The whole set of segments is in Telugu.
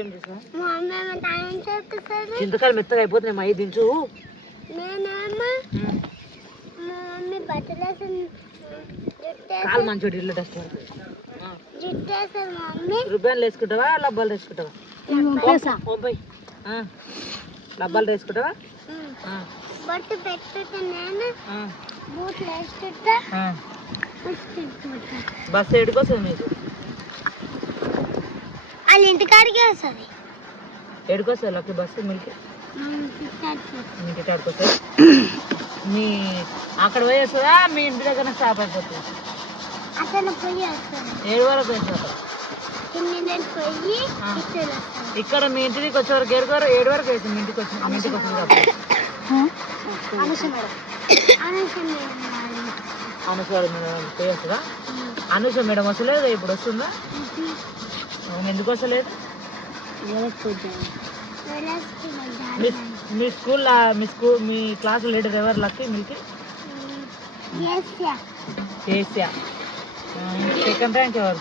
ఏం చేసావు? చింతకాయలు మెత్తగా అయిపోతున్నాయి. మై దించు. కాలు మంచోటి ఇల్లు డస్ట్ రుబ్బాన్లు వేసుకుంటావా లబ్బాలు వేసుకుంటావా? డబ్బాలు వేసుకుంటావా? బస్సు ఎడుకొస్తుంది మీకు? వాళ్ళ ఇంటికాడికే వస్తుంది. ఎడుకొస్తుంది లక్కి బస్సు మీకు? ఇంటికి ఆడుకొస్తుంది. మీ అక్కడ పోయి వస్తుందా మీ ఇంటి దగ్గర స్టాప్ అయిపోతుంది? అక్కడ పోయి వస్తుంది. 7 వరకు వేస్తారు. ఇక్కడ మీ ఇంటికి వచ్చే వరకు 7 వరకు వేస్తుంది. మీ ఇంటికి వచ్చింది అనుష మేడం పోయి వస్తుందా? అనుష మేడం వస్తలేదు ఇప్పుడు, వస్తుందా? ఎందుకు వస్తలేదు? మీ స్కూల్లో మీ క్లాస్ లీడర్ ఎవరు లక్కి మీకు? కేసీఆ. సెకండ్ ర్యాంక్ ఎవరు?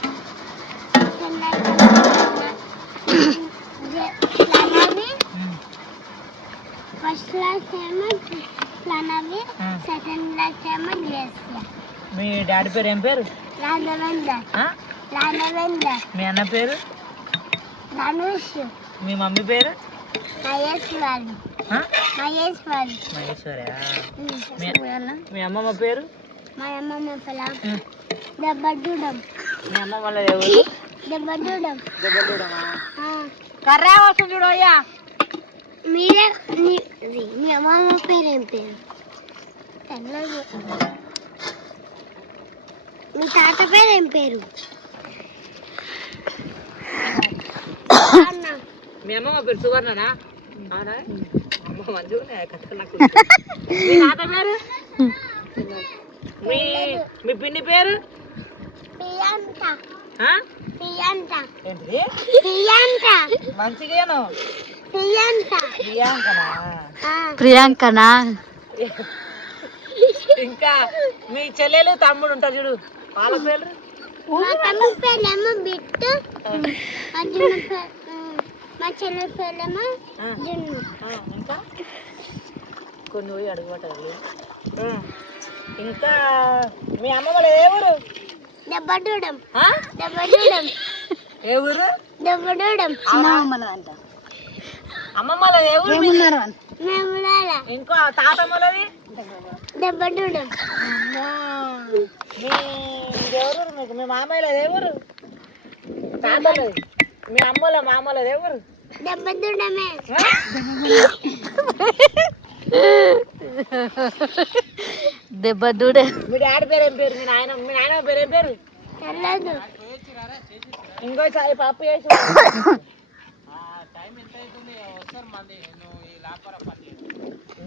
ఫస్ట్ క్లాస్ ఏమో ప్రణవి, సెకండ్ క్లాస్ ఏమో గ్రేసియా. మీ డాడీ పేరు ఏం పేరు? రాఘవేందర్. మీ అన్న పేరు? ధనుష్. మీ మమ్మీ పేరు? మహేశ్వరి. మీ అమ్మమ్మ పేరు? మా అమ్మమ్మ పేరు దెబ్బడూడం. మీ అమ్మ వాళ్ళది ఎవరు? దెబ్బడూడం. కర్రా వస్తుంది చూడు అయ్యా. మీరే మీ అమ్మమ్మ పేరు ఏం పేరు? మీ తాత పేరు ఏం పేరు? మీ అమ్మమ్మ పేరు సువర్ణనా? అమ్మ మంచిగా నాకు. మీ తాత పేరు? మీ పిన్ని పేరు? ఏంటిది? మంచిగాను ప్రియాంకనా? ఇంకా మీ చెల్లెలు తమ్ముడు ఉంటారు చూడు, వాళ్ళ పేరు? తమ్ముడు పేరేమో బిట్టు, మా చెల్లె పేరేమో జున్ను. ఇంకా కొన్ని పోయి అడుగుపట్టారు. ఇంకా మీ అమ్మ వాళ్ళ ఏ ఊరు? దెబ్బడూడం. ఏ ఊరు? దెబ్బడూడం. అమ్మమ్మల ఏ ఊరు? ఇంకో తాతమ్మలది దెబ్బడూడం. ఎవరు మీకు? మీ మామయ్యలది ఏ ఊరు? తాతలది. మీ అమ్మల మామలది ఏ ఊరు? దెబ్బడూడమే. దెబ్బడూడే. మీ డాడీ పేరు ఏం పేరు? మీ నాయనమ్మ పేరు ఏం పేరు? తెల్లదు. ఇంకోసారి పప్పు చేసి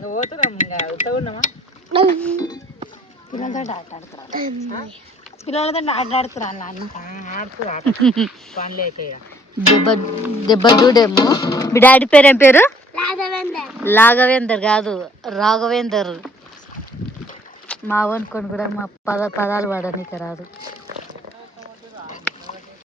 నువ్వు పోతున్నాం ఇంకా ఉత్తగున్నామా? పిల్లలతో ఆడుతురా పనులు అయితే దెబ్బడూడేమో. మీ డాడీ పేరు ఏం పేరు? లాఘవేందర్ కాదు, రాఘవేందర్. మా వనుకొని కూడా మా పదాలు వాడనీకి రాదు.